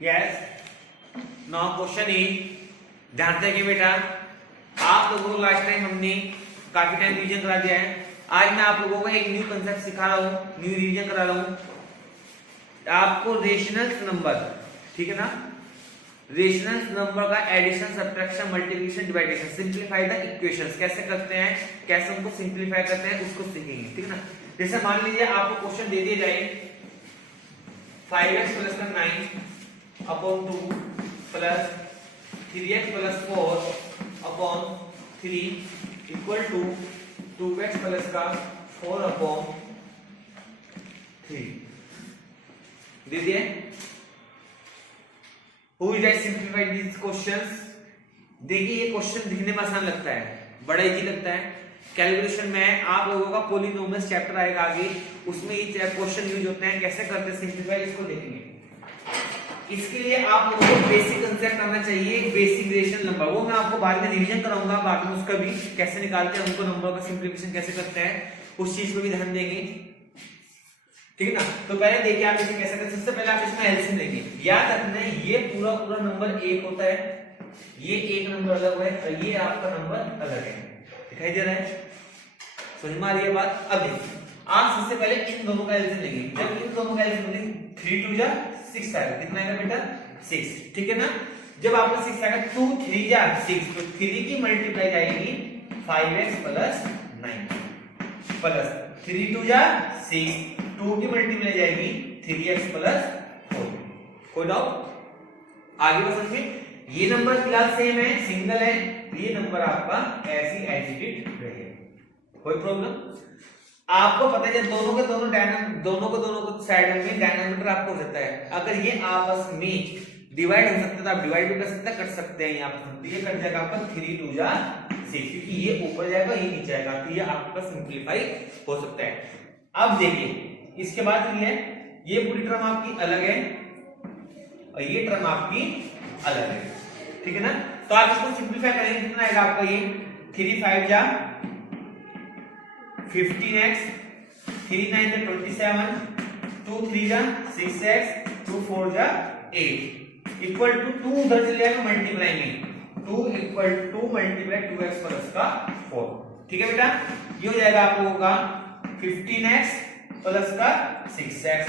Yes. Now question ई, ध्यान से देखिए बेटा, आप लोगों को लास्ट टाइम हमने काफी टाइम रिवीजन करा दिया है। आज मैं आप लोगों को एक न्यू कंसेप्ट सिखा रहा हूँ, न्यू रिवीजन करा रहा हूँ आपको। रेशनल नंबर, ठीक है ना, रेशनल नंबर का addition, subtraction, multiplication, division, simplify the equations कैसे करते हैं, कैसे उनको सिंपलीफाई करते हैं उसको सीखेंगे, ठीक है ना। जैसे मान लीजिए आपको क्वेश्चन दे दिए जाए 5x + 9 upon 2 plus 3x + 4 upon 3 equal to 2x + 4 upon 3 दे दिए। Who did I simplify these questions? देखिए ये क्वेश्चन दिखने में आसान लगता है, बड़ा इजी लगता है। कैलकुलेशन में आप लोगों का पॉलिनोमियल्स चैप्टर आएगा आगे, उसमें ये क्वेश्चन यूज होते हैं, कैसे करते हैं सिंपलीफाई, इसको देखेंगे। इसके लिए आप लोगों को बेसिक कंसेप्ट आना चाहिए, बेसिक रेशनल नंबर, वो मैं आपको बाद में रिवीजन कराऊंगा, बाद में उसका भी कैसे निकालते हैं उनको, नंबर का सिंपलीफिकेशन कैसे करते हैं, उस चीज को भी ध्यान देंगे, ठीक है ना। तो पहले देखिए आप इसे कैसे करते हैं। सबसे पहले आप इसमें एलसीएम लेंगे। याद रखना है ये पूरा पूरा नंबर एक होता है, ये एक नंबर अलग है और ये आपका नंबर अलग है, दिखाई दे रहा है, समझ में आ रही है बात। अब देखिए आप सबसे पहले इन दोनों का एलसीएम लेंगे। जब इन दोनों का एलसीएम लेंगे 3 2 जा 6 आएगा, कितना आएगा बेटा 6, ठीक है ना। जब आपका 6 आएगा 2 3 जा 6, तो 3 की मल्टीप्लाई जाएगी 5x + 9 प्लस 3 2 जा 6, 2 की मल्टीप्लाई जाएगी 3x + 4। कोई डाउट आगे को समझिए। ये नंबर फिलहाल सेम है, सिंगल है, ये नंबर आपका ऐसी एजिटेट रहेगा, कोई प्रॉब्लम। आपको पता है जब दोनों के दोनों को साइड में डायनामीटर आपको हो जाता है, अगर ये आपस में डिवाइड हो सकता है तो आप डिवाइड भी कर सकते हैं, कट सकते हैं यहाँ पर, ये कट जाएगा आपका 3 2 जा 6, क्योंकि ये ऊपर जाएगा ये नीचे आएगा, तो ये आपका सिंपलीफाई हो सकता है। अब देखिए इसके बाद ये पूरी टर्म आपकी अलग है और ये टर्म आपकी अलग है, ठीक है ना। तो आप इसको सिंपलीफाई करेंगे, कितना आएगा आपका ये 3 5 जा 15x, 3 9 जा 27, 2 3 जा 6x, 2 4 जा 8 इक्वल टू 2 उधर चले जाएगा मल्टीप्लाई में, 2 इक्वल टू मल्टीप्लाई 2x + 4, ठीक है बेटा। ये हो जाएगा आप लोगों का 15x + 6x,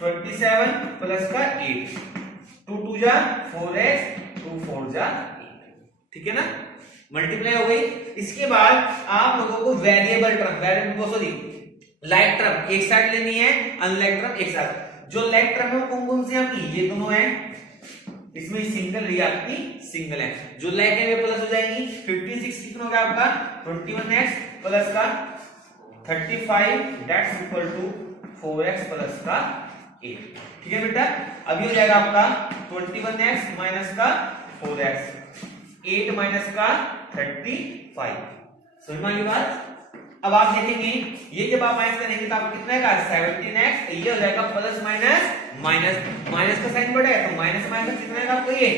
27 + 8, 2 2 जा 4x, 2 4 जा 8, ठीक है ना, मल्टीप्लाई हो गई। इसके बाद आप लोगों को variable term, sorry like term एक साइड लेनी है, अनलाइक टर्म एक साथ। जो लाइक टर्म है वो कौन सी आपकी, ये दोनों है, इसमें सिंगल रही आपकी सिंगल है, जो लाइक है वे प्लस हो जाएंगी। 56 कितना हो गया आपका 21x प्लस का 35 that's equal to 4x plus का 8, ठीक है बेटा। अभी हो जाएगा आपका 21x माइनस का 4x, 8 माइनस का 35, समझ में आई बात। अब आप देखेंगे ये जब आप माइनस करेंगे तो आपको कितना आएगा 17x, ये हो जाएगा प्लस माइनस माइनस, माइनस का साइन बढ़ेगा तो माइनस माइनस कितना आएगा आपको ये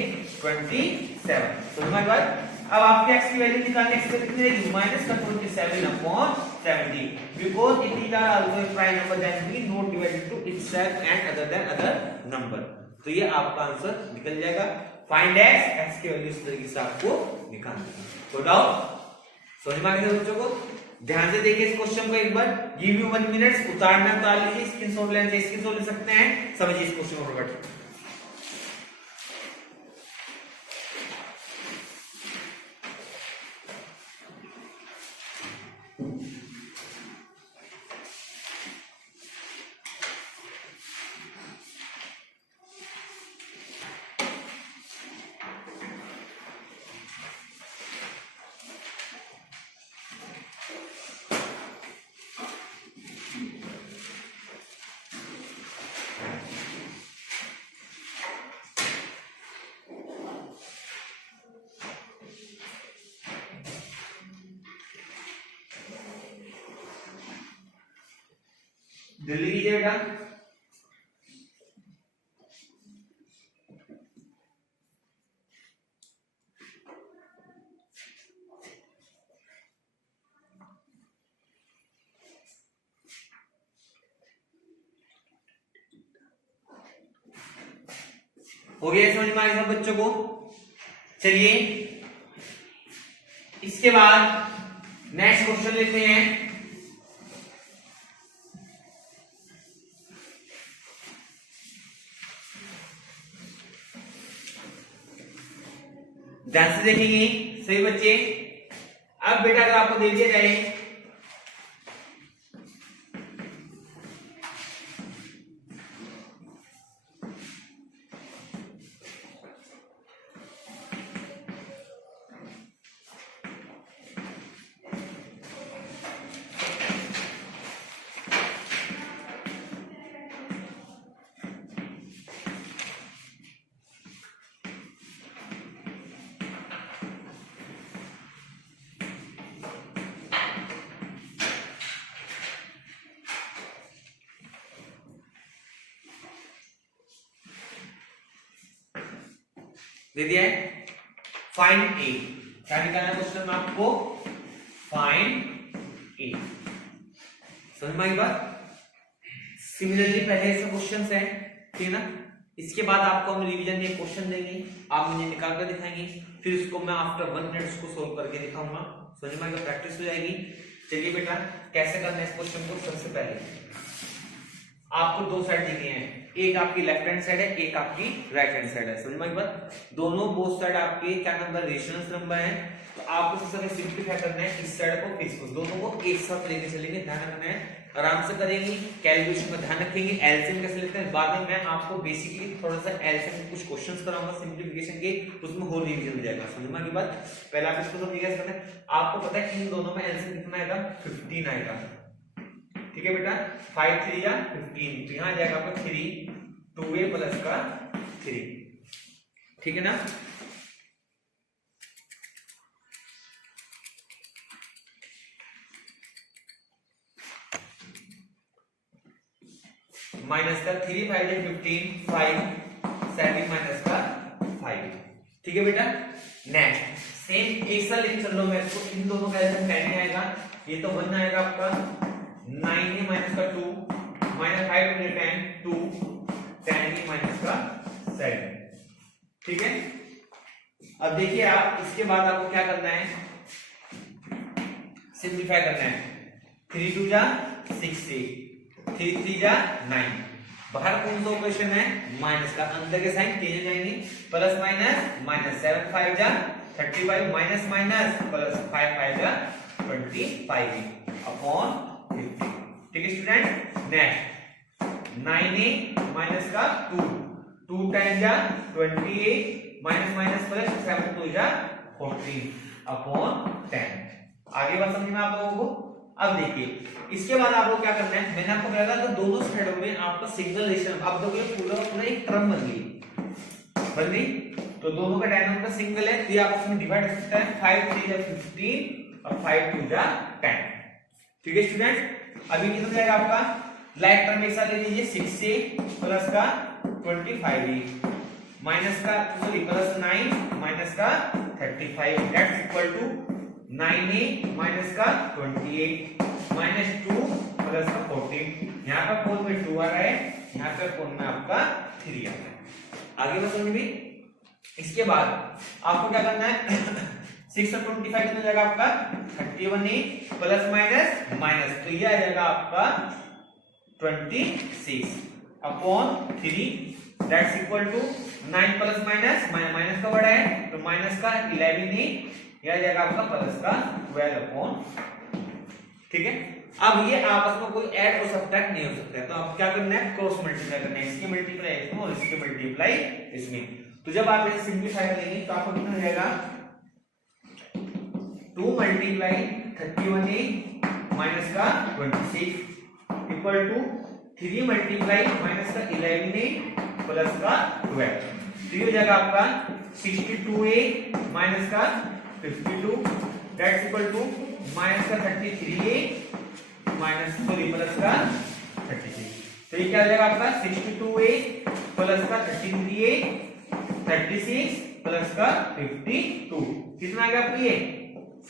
27, समझ में बात। अब आपके x की वैल्यू निकालने के लिए कितनी रहेगी -27/70, because it is also a prime number that we not divided to itself and other than other number, तो ये आपका आंसर निकल जाएगा। फाइंड x की वैल्यू इस तरीके से आपको निकालनी है। तो डाउट समझ में आ गया बच्चों को। ध्यान से देखिए इस क्वेश्चन को एक बार, गिव यू 1 मिनट, उतारना उतार लीजिए, स्क्रीनशॉट लेना चाहिए, स्क्रीनशॉट ले सकते हैं, समझिए इस क्वेश्चन को फटाफट। जल्दी कीजिए बेटा। हो गया समझ में आया सब बच्चों को। चलिए इसके बाद नेक्स्ट क्वेश्चन लेते हैं। ध्यान से देखेंगे सही बच्चे। अब बेटा अगर आपको दे दिया जाए दे दिया है फाइंड ए, क्या निकालना क्वेश्चन में आपको, फाइंड ए। समझ में आई बात। सिमिलरली पहले ऐसे क्वेश्चंस है, ठीक है ना। इसके बाद आपको हम रिवीजन में क्वेश्चन देंगे, आप मुझे निकाल कर दिखाएंगे, फिर उसको मैं आफ्टर 1 मिनट उसको सोल्व करके दिखाऊंगा। समझ में आएगा, प्रैक्टिस हो जाएगी। चलिए बेटा कैसे करना है इस क्वेश्चन को। सबसे पहले आपको दो साइड दी गई हैं, एक आपकी लेफ्ट हैंड साइड है, एक आपकी राइट हैंड साइड है। समझ में आई बात। दोनों बोथ साइड आपके क्या नंबर, रेशनल नंबर है। तो आपको सबसे पहले सिंपलीफाई करना है, इस साइड को इसको, दोनों को एक साथ लेके चलेंगे। ध्यान रखना है, आराम से करेंगे, कैलकुलेशन में ध्यान रखेंगे। एलसीएम कैसे लेते हैं बाद में मैं आपको बेसिकली थोड़ा सा एलसीएम के कुछ क्वेश्चंस कराऊंगा सिंपलीफिकेशन के, उसमें और रिवीजन हो जाएगा। समझ में आई बात। पहले आप इसको समझिए कैसे करना है। आपको पता है कि इन दोनों में एलसीएम कितना आएगा, 15 आएगा। ठीक है बेटा, 5 3 या 15, तो यहां जाएगा आपका 3 2a प्लस का 3, ठीक है ना। माइनस का 3 5 15 5 7 माइनस का 5, ठीक है बेटा। नेक्स्ट सेम एक साल लेके चल लो मैं इसको, इन दोनों का एलसीएम 10 आएगा, ये तो 1 आएगा आपका 9 माइनस का 2 माइनस 5 10 2 10 माइनस का 7, ठीक है। अब देखिए आप इसके बाद आपको क्या करना है, सिंपलीफाई करना है। 3 2 जा 6 3 3 जा 9, बाहर कौन सा ऑपरेशन है, माइनस का, अंदर के साइन चेंज हो जाएंगे, प्लस माइनस माइनस 7 5 जा 35 माइनस माइनस प्लस 5 5 जा 25 अपॉन 50, ठीक है स्टूडेंट। नेक्स्ट 9a माइनस का 2 2 10 जा 28 माइनस माइनस प्लस 7 2 जा 14 अपॉन 10। आगे बात समझ में आप लोगों को। अब देखिए इसके बाद आपको क्या करना है, मैंने आपको बताया था दोनों साइडों में आपका सिंगल रेशन, अब देखो ये पूरा पूरा एक टर्म बन गई, तो दोनों का डायनोमिनेटर सिंगल है, तो ये आपस में डिवाइड कर सकता है। 5 3 जा 15 और 5 2 जा 10, ठीक है स्टूडेंट। अभी कितना जाएगा आपका, लाइक टर्म एक साथ ले लीजिए, 6a प्लस का 25a माइनस का सॉरी प्लस 9 माइनस का 35 that's equal to 9a minus का 28 माइनस 2 प्लस का 14। यहाँ पर कोण में 2 आ रहा है, यहाँ पर कोण में आपका 3 आ रहा है। आगे बस समझ में। इसके बाद आपको क्या करना है 6 और 25 कितना जाएगा आपका 31a प्लस माइनस माइनस, तो ये आ जाएगा आपका 26 upon 3 that's equal to 9 plus minus minus का बड़ा है, तो माइनस का 11a, यह आ जाएगा आपका प्लस का 12 अपॉन, ठीक है। अब ये आपस में कोई ऐड और सब्ट्रैक्ट नहीं हो सकता है, तो आप क्या करना है, क्रॉस मल्टीप्लाई करना है, इसकी मल्टीप्लाई इसमें और इसकी मल्टीप्लाई इसमें। तो जब आप इसे सिंपलीफाई करेंगे तो आपको कितना हो जाएगा 2 मल्टीप्लाई 31a माइनस का 26 इक्वल टू 3 मल्टीप्लाई माइनस का 11a प्लस का 12, तो ये हो जाएगा आपका 62a माइनस का 52 दैट्स इक्वल टू माइनस का 33a माइनस सॉरी प्लस का 36, तो ये क्या हो जाएगा आपका 62a प्लस का 33a 36 प्लस का 52, कितना आ गया आपको ये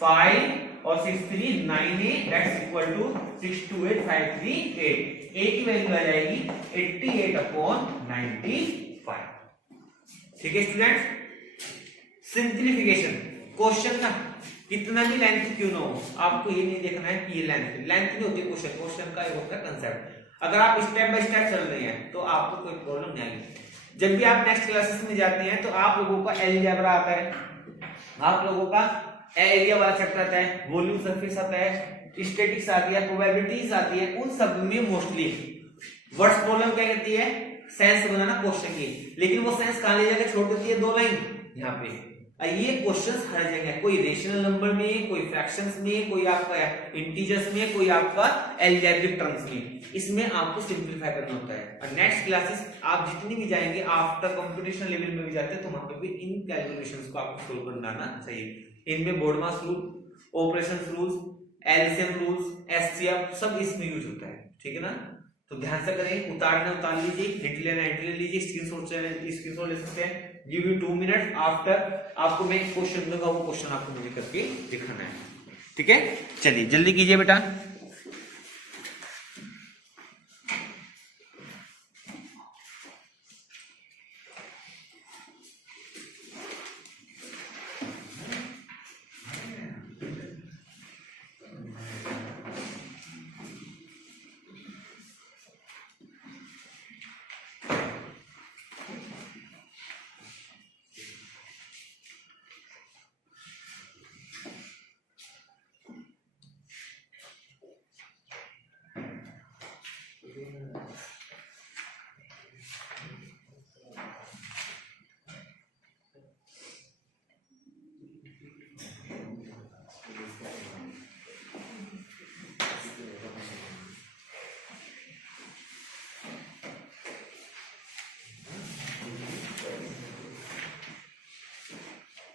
5 और 6 3 9a that's equal to 628 538, a की वैल्यू आ जाएगी 88 अपॉन 95, ठीक है स्टूडेंट। सिंप्लीफिकेशन क्वेश्चन ना कितना भी लेंथ क्यों ना हो, आपको ये नहीं देखना है कि ये लेंथ नहीं होती क्वेश्चन, क्वेश्चन का एक होता है कंसेप्ट। अगर आप स्टेप बाय स्टेप चल रहे हैं तो आपको कोई प्रॉब्लम नहीं आएगी। जब भी आप नेक्स्ट क्लासेस में जाते हैं तो आप लोगों का अलजेब्रा आता है, आप लोगों का एरिया वाला चैप्टर आता है, वॉल्यूम सरफेस आता है, स्टैटिक्स आती है, प्रोबेबिलिटीज आती है। उन सब में मोस्टली वर्ड्स प्रॉब्लम क्या कहती है, सेंस बनाना क्वेश्चन की, लेकिन वो सेंस कहां ले जाकर छोड़ देती है, 2 लाइन यहाँ पे। ये क्वेश्चंस हर जगह, कोई रेशनल नंबर में, कोई फ्रैक्शंस में, कोई आपका इंटीजर्स में, कोई आपका अलजेब्रिक टर्म्स में, इसमें आपको सिंपलीफाई करना होता है। और नेक्स्ट क्लासेस आप जितनी भी जाएंगे, आफ्टर कंपटीशन लेवल में भी जाते हैं तो वहां पे भी इन कैलकुलेशंस को आपको सोल्व करना आना चाहिए। इनमें बोर्डमास rule, operations rules, LCM rules, HCF सब इसमें यूज होता है, ठीक है ना। तो ध्यान से करें, उतार लीजिए, हिंट लेना हिंट ले लीजिए, स्क्रीनशॉट ले सकते हैं। गिव यू 2 मिनट आफ्टर आपको मैं क्वेश्चन दूंगा, वो क्वेश्चन आपको मुझे करके दिखाना है, ठीक है। चलिए जल्दी कीजिए बेटा।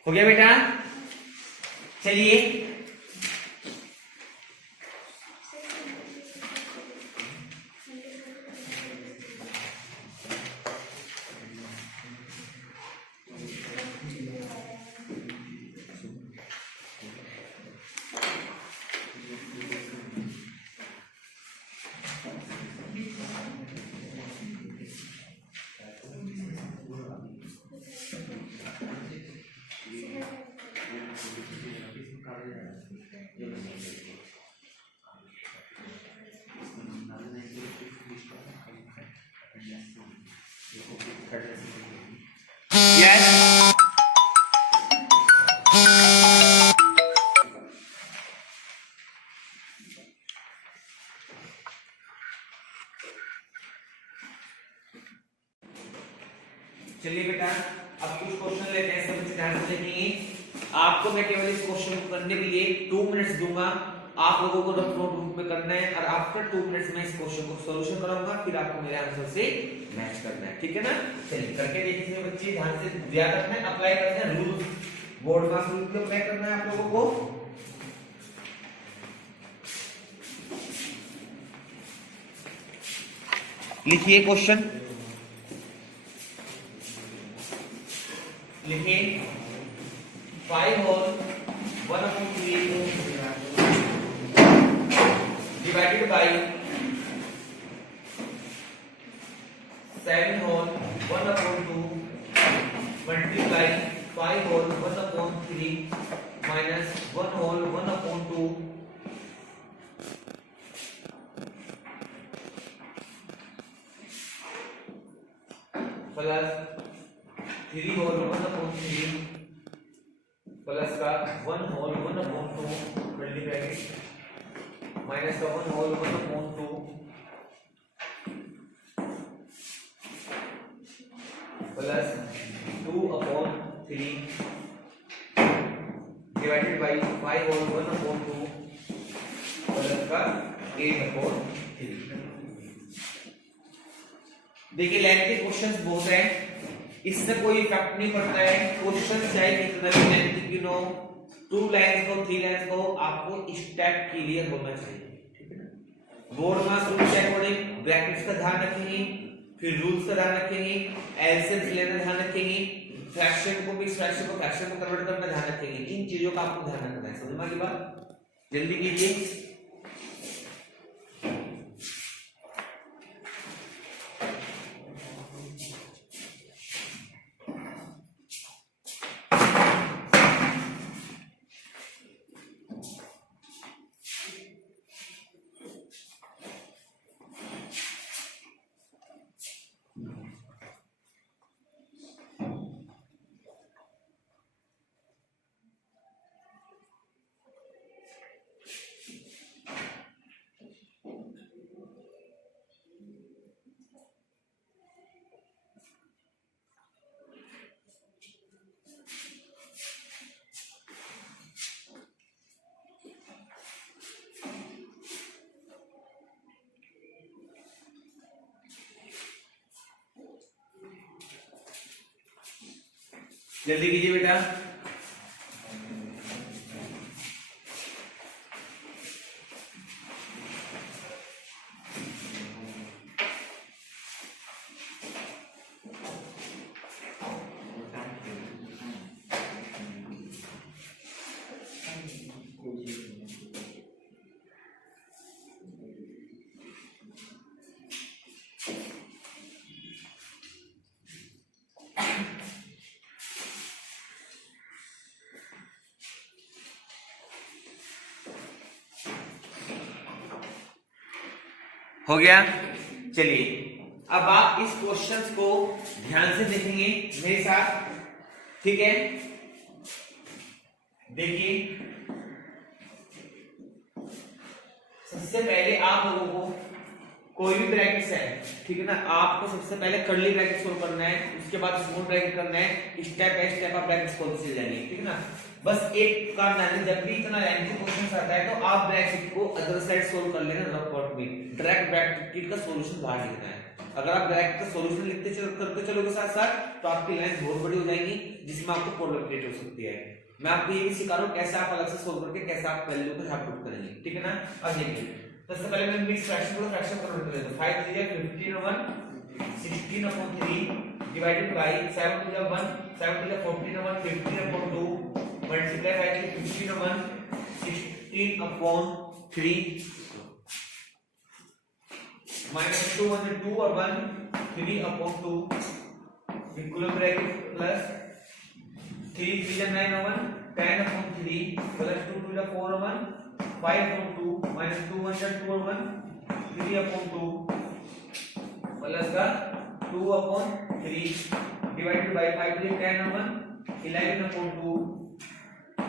हो गया बेटा, चलिए चलिए बेटा, अब कुछ क्वेश्चन लेते हैं, सब ध्यान से देखेंगे। आपको मैं केवल इस क्वेश्चन को करने के लिए 2 मिनट्स दूंगा, आप लोगों को रफ नोट बुक में करना है, और आफ्टर 2 मिनट्स में इस क्वेश्चन को सॉल्यूशन कराऊंगा, फिर आपको मेरे आंसर से मैच करना है, ठीक है ना। चलिए करके देखिए बच्चे, ध्यान से याद रखना है, अप्लाई करना है रूल, बोर्ड का रूल को अप्लाई करना है आप लोगों को। लिखिए क्वेश्चन, लिखिए 5 whole 1/3 divided by 7 whole 1/2 multiply 5 whole 1/3 minus 1 whole 1/2 plus 3 whole 1/3 plus का 1 होल 1/2 मल्टीप्लाई माइनस का 1 whole 1/2 plus 2/3 divided by 5 whole 1/2 plus का 8/3। देखिए लेंथ के क्वेश्चंस बहुत हैं, इससे कोई इफेक्ट नहीं पड़ता है। क्वेश्चन चाहे कितना भी लेंथ की नो, 2 लाइंस को 3 लाइंस को, आपको स्टेप क्लियर होना चाहिए, ठीक है ना। बोर्ड मास रूल के अकॉर्डिंग ब्रैकेट्स का ध्यान रखेंगे, फिर रूल्स का ध्यान रखेंगे, एलसीएम लेना ध्यान रखेंगे, फ्रैक्शन को मिक्स फ्रैक्शन को फ्रैक्शन में कन्वर्ट करना ध्यान रखेंगे। इन चीजों का आपको ध्यान रखना है, समझ में आ गई बात। जल्दी कीजिए। जल्दी कीजिए बेटा। हो गया। चलिए अब आप इस क्वेश्चंस को ध्यान से देखेंगे मेरे साथ, ठीक है। देखिए सबसे पहले आप लोगों को कोई भी ब्रैकेट्स है, ठीक है ना, आपको सबसे पहले कर्ली ब्रैकेट सोल्व करना है, उसके बाद स्मॉल ब्रैकेट करना है, स्टेप बाय स्टेप आप ब्रैकेट्स खोलते चले जाएंगे, ठीक है ना। बस एक काम ध्यान दें, जब भी इतना लेंथी क्वेश्चन आता है तो आप ब्रैकेट को अदर साइड सोल्व कर लेना रफ वर्ड में, डायरेक्ट ब्रैकेट का सॉल्यूशन बाहर लिखना है। अगर आप ब्रैकेट का सॉल्यूशन लिखते करते चलोगे साथ साथ तो आपकी लाइन बहुत बड़ी हो जाएगी, जिसमें आपको प्रॉब्लम क्रिएट हो सकती है। मैं आपको ये भी सिखा रहा हूं कैसे आप अलग से सोल्व करके कैसे आप वैल्यू को यहाँ पुट करेंगे, ठीक है ना। अब देखिए सबसे पहले मैं मिक्स फ्रैक्शन को फ्रैक्शन कन्वर्ट कर देता हूं। 5 3 15 1 16/3 divided by 7 2 1 7 2 14 1 15/2 multiply by 15 1 16/3 minus 2 1 2 और 1 3/2 equal bracket plus 3 3 9 1 10/3 plus 2 2 4 1 5/2 minus 2 1 2 और 1 3/2 प्लस का 2/3 डिवाइडेड बाय 5 3 10 और 1 11/2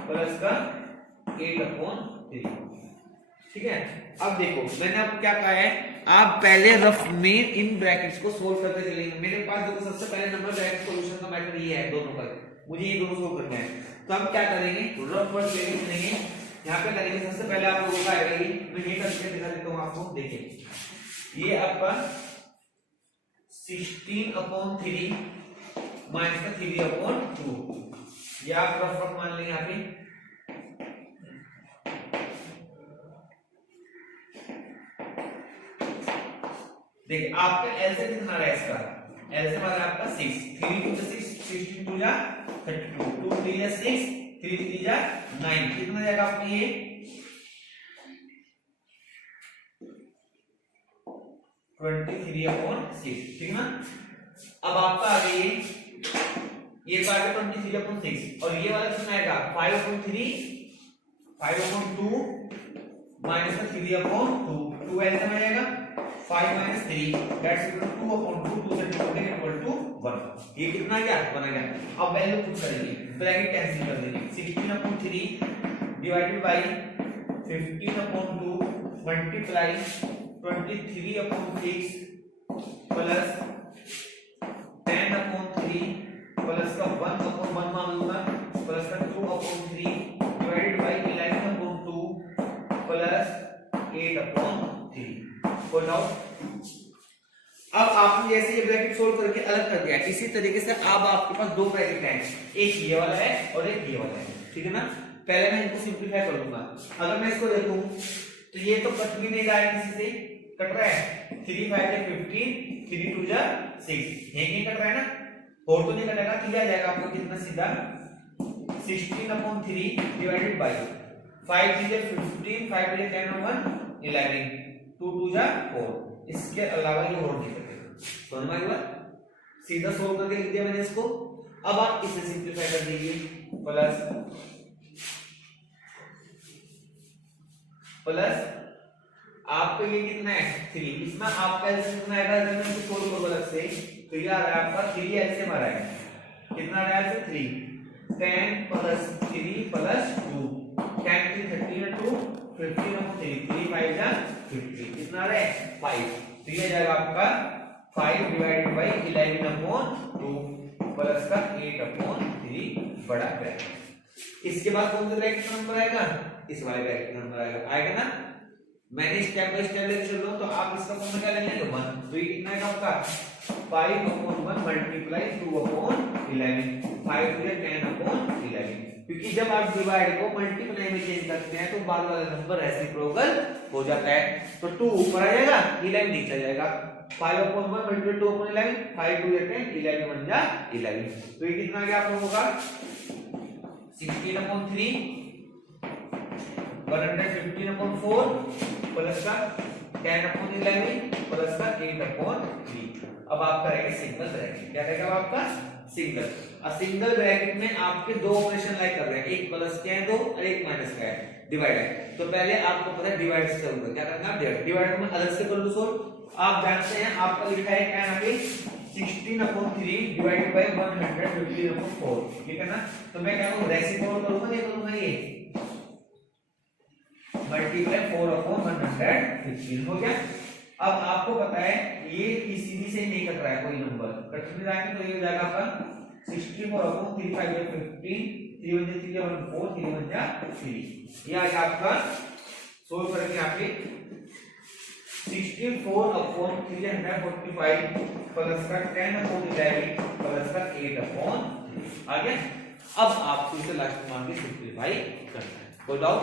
प्लस का 8/3, ठीक है। अब देखो मैंने आपको क्या कहा है, आप पहले रफ में इन ब्रैकेट्स को सोल्व करते चलेंगे। मेरे पास देखो सबसे पहले नंबर ब्रैकेट सॉल्यूशन का मैटर ये है दोनों का, मुझे ये दोनों सोल्व करना है। तो हम क्या करेंगे, रफ वर्ड लेंगे, यहाँ पे करेंगे। सबसे पहले आप लोगों का आएगा ये, मैं ये करके दिखा देता हूँ आपको। देखिए ये आपका 16/3 माइनस का 3/2, ये आप रफ मान लेंगे यहाँ पे। देखिए आपका एल से कितना रहा है, इसका एल से हमारा आपका 6 3 2 6 16 2 जा 32 2 3 जा 6 3 3 जा 9, कितना जाएगा आपका ये 23/6, ठीक है ना। अब आपका आ गया ये तो आ गया 23/6 और ये वाला कितना आएगा 5/3 5/2 माइनस का 3/2 2 एल से आ जाएगा 5 minus 3 that's equal to 2/2 2 से डिवाइड इक्वल टू 1। ये कितना गया बना गया। अब वैल्यू पुट करेंगे, ब्रैकेट कैंसिल कर देंगे। 16/3 divided by 15/2 multiply 23/6 plus 10/3 plus का 1/1 मान लूंगा प्लस का 2/3 डिवाइडेड बाय 11/2 प्लस 8/3। कोई डाउट। अब आपने जैसे ये ब्रैकेट सोल्व करके अलग कर दिया, इसी तरीके से अब आपके पास दो ब्रैकेट हैं, एक ये वाला है और एक ये वाला है, ठीक है ना। पहले मैं इनको सिंपलीफाई कर दूंगा। अगर मैं इसको देखूं तो ये तो कट भी नहीं रहा है, किसी से कट रहा है। 3 5 जा 15 3 2 जा 6, ये नहीं कट रहा है ना, और तो नहीं कटेगा तो क्या आ जाएगा आपको कितना सीधा 16/3 डिवाइडेड बाय 5 3 जा 15 5 जा 10 और 1 11 2 2 जा 4, इसके अलावा ये और नहीं कटेगा। समझ में आया, सीधा सोल्व करके लिख दिया मैंने इसको। अब आप इसे सिंपलीफाई कर दीजिए प्लस आपको ये कितना है 3, इसमें आपका एल कितना आएगा, जब मैं इसको सोल्व करूं अलग से तो ये आ रहा है आपका 3 एल से मारा है, कितना आ रहा है 3 10 प्लस 3 प्लस 2 10 3 13 2 15 और 3 5 जा 50, कितना आ रहा है 5। तो ये जाएगा आपका 5 डिवाइडेड बाय 11/2 प्लस का 8/3 बड़ा ब्रैकेट। इसके बाद कौन सा ब्रैकेट नंबर आएगा, इस वाले ब्रैकेट नंबर आएगा ना। मैंने स्टेप बाय स्टेप लेके चल रहा हूं तो आप इसका फॉर्मूला क्या लेंगे 1। तो ये कितना आएगा आपका 5/1 मल्टीप्लाई 2/3 11, 5 टू 10/11, क्योंकि जब आप डिवाइड को मल्टीप्लाई में चेंज करते हैं तो बाद वाला नंबर रेसिप्रोकल हो जाता है। तो 2 ऊपर आ जाएगा, 11 नीचे आ जाएगा। 5/1 मल्टीप्लाई 2/11, 5 टू 10, 11 बन जा 11। तो ये कितना आ गया आप लोगों का 16/3, 115/4 प्लस का 10/11 प्लस का 8/3। अब आप करेंगे सिंगल ब्रैकेट। क्या रहेगा आपका सिंगल। अब सिंगल ब्रैकेट में आपके दो ऑपरेशन लाइक कर रहे हैं, एक प्लस का है 2 और एक माइनस का है, डिवाइड है। तो पहले आपको पता है डिवाइड से करूंगा, क्या करना है डिवाइड को मैं अलग से कर लूं सोल्व। आप जानते हैं आपका लिखा है क्या यहाँ पे 16/3 डिवाइडेड बाय 150/4, ठीक है ना। तो मैं क्या करूं रेसिप्रोकल करूंगा, ये करूंगा ये मल्टीप्लाई 4/115 हो गया। अब आपको पता है ये सीधी से नहीं कट रहा है कोई नंबर, कट नहीं रहा है, तो ये हो जाएगा आपका 64/3 3 1 3 1 4 3 1 3। ये आ गया आपका सोल्व करके यहाँ पे 64/345 प्लस का 10/11 प्लस का 8/3 आ गया। अब आपको इसे लास्ट मान के सिंपलीफाई करना है। कोई डाउट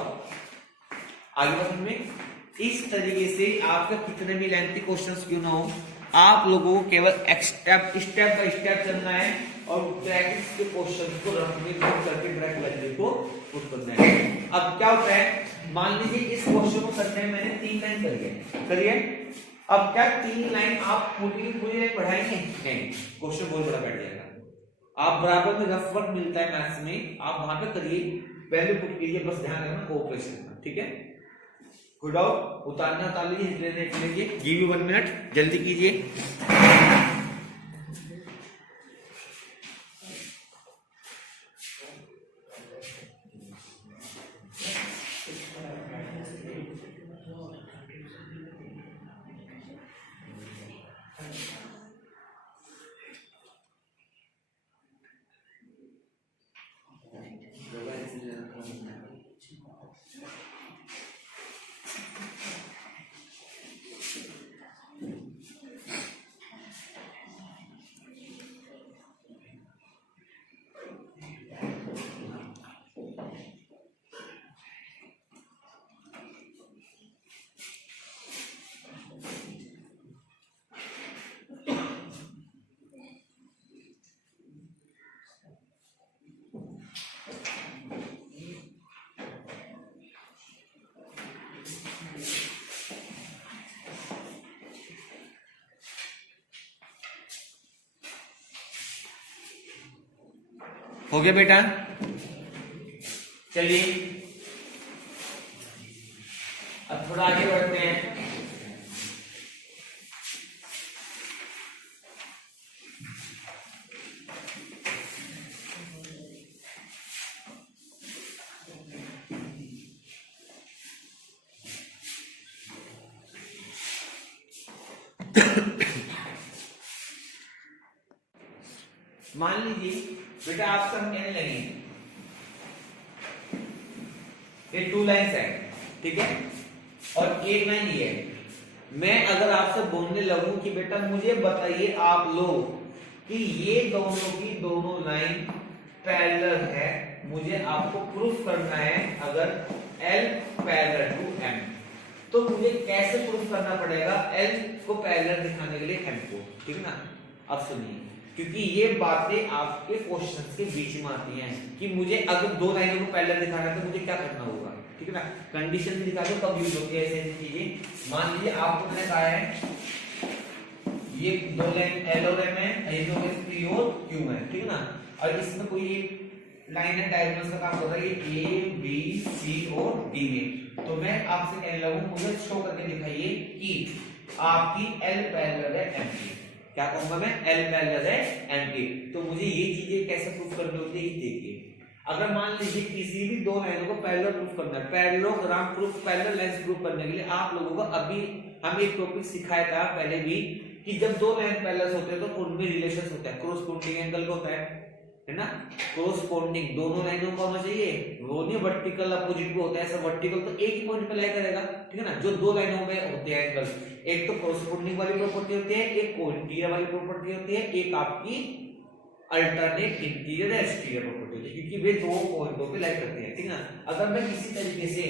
आगे बढ़ने में? इस तरीके से आपका कितने भी लेंथी क्वेश्चंस क्यों ना हो, आप लोगों को केवल स्टेप बाय स्टेप चलना है और ब्रैकेट्स के क्वेश्चन को रखने करके ब्रैकेट वैल्यू को पुट करना है। अब क्या होता है, मान लीजिए इस क्वेश्चन को करने में मैंने 3 लाइन करिए। अब क्या 3 लाइन आप पूरी लाइन बढ़ाएंगे? नहीं, क्वेश्चन बहुत बड़ा बैठ जाएगा। आप बराबर में रफ वर्क मिलता है मैथ्स में, आप वहां पे करिए, वैल्यू पुट कीजिए, बस ध्यान रखना कोऑपरेशन का, ठीक है। गुड आउट, उतारना उतार लीजिए, गिव यू 1 मिनट, जल्दी कीजिए। हो गया बेटा, चलिए अब थोड़ा आगे बढ़ते हैं। मान लीजिए बेटा आपसे हम कहने लगे ये 2 लाइन्स है, ठीक है, और एक लाइन ये है। मैं अगर आपसे बोलने लगूं कि बेटा मुझे बताइए आप लोग कि ये दोनों की दोनों लाइन पैरेलल है, मुझे आपको प्रूफ करना है अगर L पैरेलल टू M, तो मुझे कैसे प्रूफ करना पड़ेगा L को पैरेलल दिखाने के लिए M को, ठीक है ना। अब सुनिए, क्योंकि ये बातें आपके क्वेश्चंस के बीच में आती हैं कि मुझे अगर 2 लाइनों को पैरेलल दिखाना है तो मुझे क्या करना होगा, ठीक है ना। कंडीशन भी दिखा दो कब यूज होती है ऐसे चीजें। मान लीजिए आपको मैंने कहा है ये 2 लाइन L और M है, ये दो P और Q है, ठीक है ना, और इसमें कोई लाइन है डायगोनल का काम कर रहा है ये A B C और D में। तो मैं आपसे कहने लगूं मुझे शो करके दिखाइए कि आपकी L पैरेलल है M की। क्या कहूंगा मैं? L पैरेलल है M की। तो मुझे ये चीजें कैसे प्रूफ करनी होती है देखिए। अगर मान लीजिए किसी भी 2 लाइनों को पैरेलल प्रूफ करना है, parallelogram proof, parallel lines proof करने के लिए आप लोगों को अभी हम एक टॉपिक सिखाया था पहले भी कि जब 2 लाइन पैरेलल होते हैं तो उनमें रिलेशन होता है, क्रॉसपोंडिंग एंगल होता है ना। क्रॉसपोंडिंग दोनों लाइनों का होना चाहिए, वो नहीं वर्टिकल अपोजिट को होता है, ऐसा वर्टिकल तो एक ही पॉइंट पे लाई करेगा, ठीक है ना। जो 2 लाइनों में होते हैं एंगल, एक तो क्रॉसपोंडिंग वाली प्रॉपर्टी होती है, एक कोइंटियर वाली प्रॉपर्टी होती है, एक आपकी अल्टरनेट इंटीरियर या एक्सटीरियर प्रॉपर्टी, क्योंकि वे दो पॉइंटों पे लाइक करते हैं, ठीक है ना। अगर मैं किसी तरीके से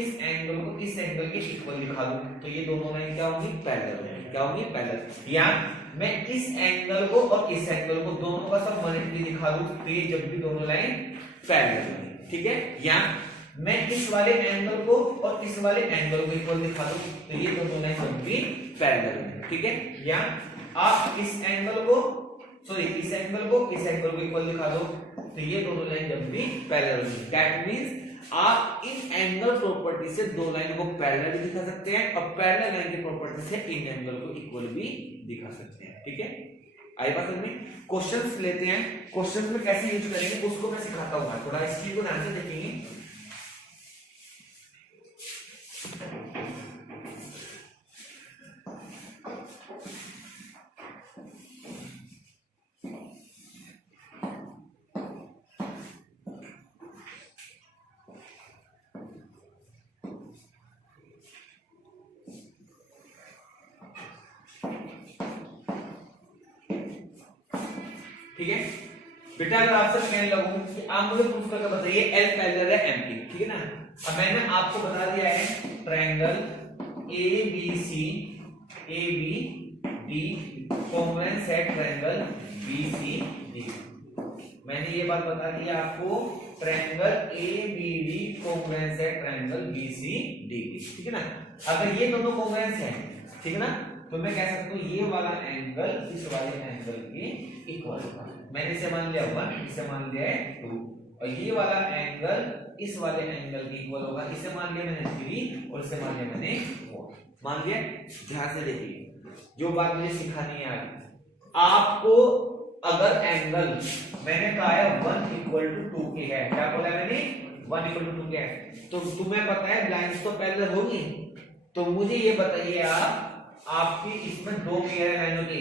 इस एंगल को इस एंगल के इक्वल दिखा दूं तो ये दोनों लाइन क्या होंगी, पैरेलल होंगी। क्या होंगी, पैरेलल। या मैं इस एंगल को और इस एंगल को दोनों का सब 180 दिखा दूं तो ये जब भी दोनों लाइन पैरेलल होंगी, ठीक है। या मैं इस वाले एंगल को और इस वाले एंगल को इक्वल दिखा दूं तो ये दोनों लाइन जब भी पैरेलल होंगी, ठीक है। या आप इस एंगल को इस एंगल को इस एंगल को इक्वल दिखा दो तो ये दोनों लाइन जब भी पैरेलल होंगी। दैट मींस आप इन एंगल प्रॉपर्टी से दो लाइन को पैरेलल भी दिखा सकते हैं और पैरेलल लाइन की प्रॉपर्टी से इन एंगल को इक्वल भी दिखा सकते हैं, ठीक है। आई बात समझ में। क्वेश्चंस लेते हैं, क्वेश्चंस में कैसे यूज करेंगे उसको मैं सिखाता हूं, थोड़ा इस चीज को ध्यान से देखेंगे। ठीक है बेटा, अगर आपसे कहने लगूं कि आप मुझे प्रूफ करके बताइए एल पैरेलल है एम की, ठीक है ना। अब मैंने आपको बता दिया है triangle A B C A B D congruence है ट्रायंगल बी सी डी। मैंने ये बात बता दी आपको, triangle A B D congruence है ट्रायंगल बी सी डी की, ठीक है ना। अगर ये दोनों कॉन्ग्रुएंस है, ठीक है ना, तो मैं कह सकता हूं ये वाला एंगल इस वाले एंगल के इक्वल होगा। मैंने इसे मान लिया 1, इसे मान लिया है 2, और ये वाला एंगल इस वाले एंगल के इक्वल होगा। इसे मान लिया मैंने 3 और इसे मान लिया मैंने 4। मान लिया। ध्यान से देखिए जो बात मुझे सिखानी है आपको, अगर एंगल मैंने कहा है 1 = 2 के है, क्या बोला मैंने, 1 = 2 के है, तो तुम्हें पता है लाइंस तो पैरेलल होगी। तो मुझे ये बताइए आपकी इसमें दो पेयर है लाइनों की,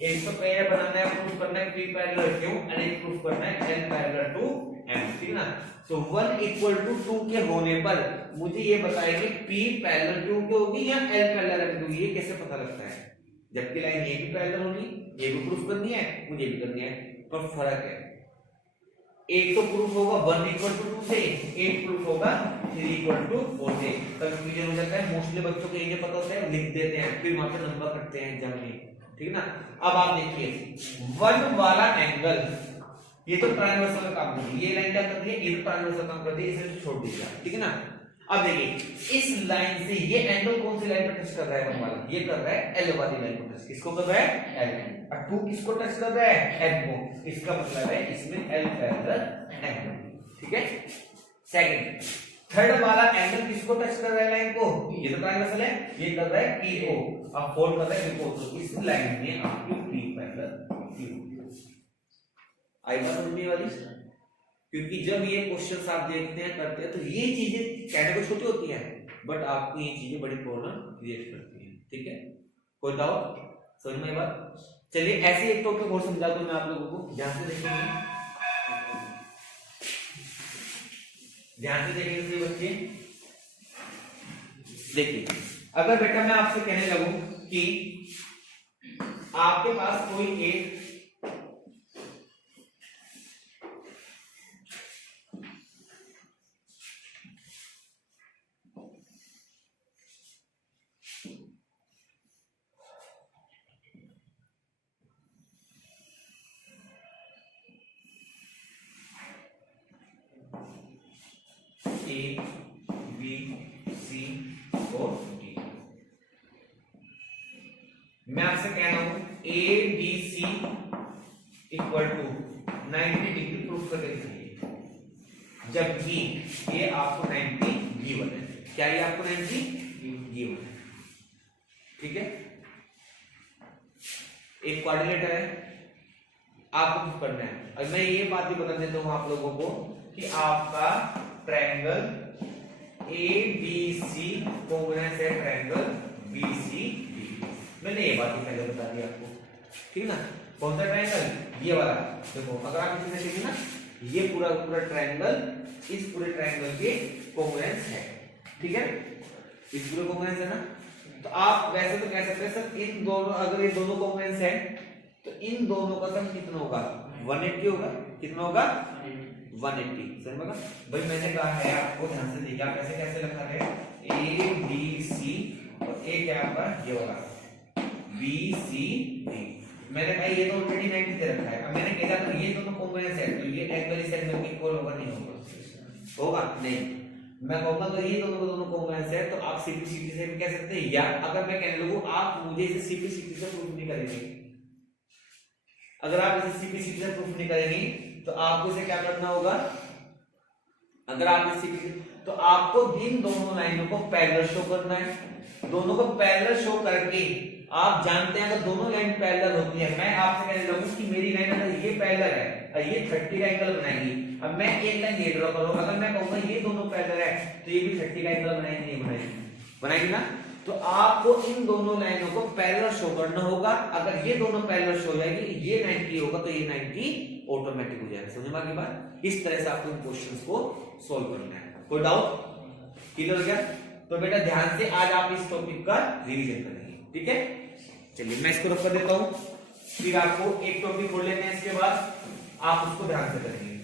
एक तो पेयर बनाना है, प्रूफ करना है P पैरेलल Q और एक प्रूफ करना है L पैरेलल टू M, ठीक ना। तो 1 = 2 के होने पर मुझे ये बताइए कि P पैरेलल Q की होगी या L पैरेलल M की होगी, ये कैसे पता लगता है। जबकि लाइन ये भी पैरेलल होगी, ये भी प्रूफ करनी है, मुझे भी करनी है, पर फर्क है। एक तो प्रूफ होगा 1 = 2 से, एक प्रूफ होगा 3 = 4 से। कंफ्यूजन हो जाता है, मोस्टली बच्चों को ये पता होता है, लिख देते हैं, फिर वहां पे नंबर कटते हैं एग्जाम में, ठीक ना। अब आप देखिए 1 वाला एंगल, ये तो ट्रायंगल का काम करती है, ये लाइन क्या करती है, ये तो ट्रायंगल का काम करती है, इसे छोड़ दीजिए, ठीक है ना। अब देखिए इस लाइन से ये एंगल कौन सी लाइन पर टच कर रहा है, 1 वाला, ये कर रहा है L वाली लाइन को टच। किसको कर रहा है, L। और 2 किसको टच कर रहा है, M को। इसका मतलब है इसमें L पैरेलल M, ठीक है। सेकंड, थर्ड वाला एंगल किसको टच कर रहा है, लाइन को, ये तो ट्रायंगल है, ये कर रहा है P को, अब फोल्ड कर रहा है P को, तो इस लाइन में आपकी P पैरेलल Q। आई बात समझ में वाली। क्योंकि जब ये क्वेश्चंस आप देखते हैं करते हैं तो ये चीजें कहने को छोटी होती हैं, बट आपको ये चीजें बड़ी प्रॉब्लम क्रिएट करती हैं, ठीक है। कोई डाउट, समझ में बात। चलिए ऐसे एक टॉपिक और समझा दूं मैं आप लोगों को, ध्यान से देखेंगे, ध्यान से देखेंगे बच्चे। देखिए अगर बेटा मैं आपसे कहने लगूं कि आपके पास कोई एक A, B, C और D, मैं आपसे कह रहा हूं A, B, C = 90 degree proof करके दिखाइए, जबकि ये आपको 90 गिवन है। क्या ये आपको 90 गिवन है, ठीक है। एक कोऑर्डिनेट है, आपको प्रूफ करना है। और मैं ये बात भी बता देता हूं आप लोगों को कि आपका ट्रायंगल ABC कॉन्ग्रुएंस है ट्रायंगल BCD। मैंने ये बात ही पहले बता दी आपको, ठीक है ना। कौन सा ट्रायंगल, ये वाला। देखो अगर आप इसमें देखिए ना, ये पूरा पूरा ट्रायंगल इस पूरे ट्रायंगल के कॉन्ग्रुएंस है, ठीक है, इस पूरे कॉन्ग्रुएंस है ना। तो आप वैसे तो कह सकते हैं सर इन दोनों, अगर ये दोनों कॉन्ग्रुएंस है तो इन दोनों का सम कितना होगा, 180 होगा, कितना होगा 180। समझ में? भाई मैंने कहा है आपको ध्यान से देखिए, आप कैसे कैसे लिखा है ए बी सी और ए क्या आपका ये वाला बी सी डी। मैंने कहा ये तो ऑलरेडी 90 दे रखा है। अब मैंने कहा तो ये दोनों कॉम्बिनेशन है, तो ये एंगल इस एंगल के इक्वल होगा नहीं होगा? होगा नहीं। मैं कहूंगा तो ये दोनों कॉम्बिनेशन है, तो आप सिंपलिसिटी से भी कह सकते हैं, या अगर मैं कहने लगूं आप मुझे इसे सिंपलिसिटी से प्रूफ नहीं करेंगे, अगर आप इसे सिंपलिसिटी से प्रूफ नहीं करेंगे तो आपको इसे क्या करना होगा, अगर आप इसे तो आपको इन दोनों लाइनों को पैरेलल शो करना है। दोनों को पैरेलल शो करके आप जानते हैं अगर दोनों लाइन पैरेलल होती है, मैं आपसे कहने लगूं कि मेरी लाइन अगर ये पैरेलल है और ये 30 का एंगल बनाएगी, अब मैं एक लाइन ये ड्रॉ करूं, अगर मैं कहूंगा ये दोनों पैरेलल है तो ये भी 30 का एंगल बनाएगी नहीं बनाएगी? बनाएगी ना। तो आपको इन दोनों लाइनों को पैरेलल शो करना होगा। अगर ये दोनों पैरेलल शो हो जाएगी, ये 90 होगा तो ये 90 ऑटोमेटिक हो जाएगा। समझ में आ गई बात? इस तरह से आपको इन क्वेश्चंस को सॉल्व करना है। कोई डाउट? क्लियर हो गया? तो बेटा ध्यान से आज आप इस टॉपिक का रिवीजन करेंगे, ठीक है? चलिए मैं इसको रख कर देता हूं, फिर आपको एक टॉपिक खोल लेते हैं, इसके बाद आप उसको ध्यान से करेंगे।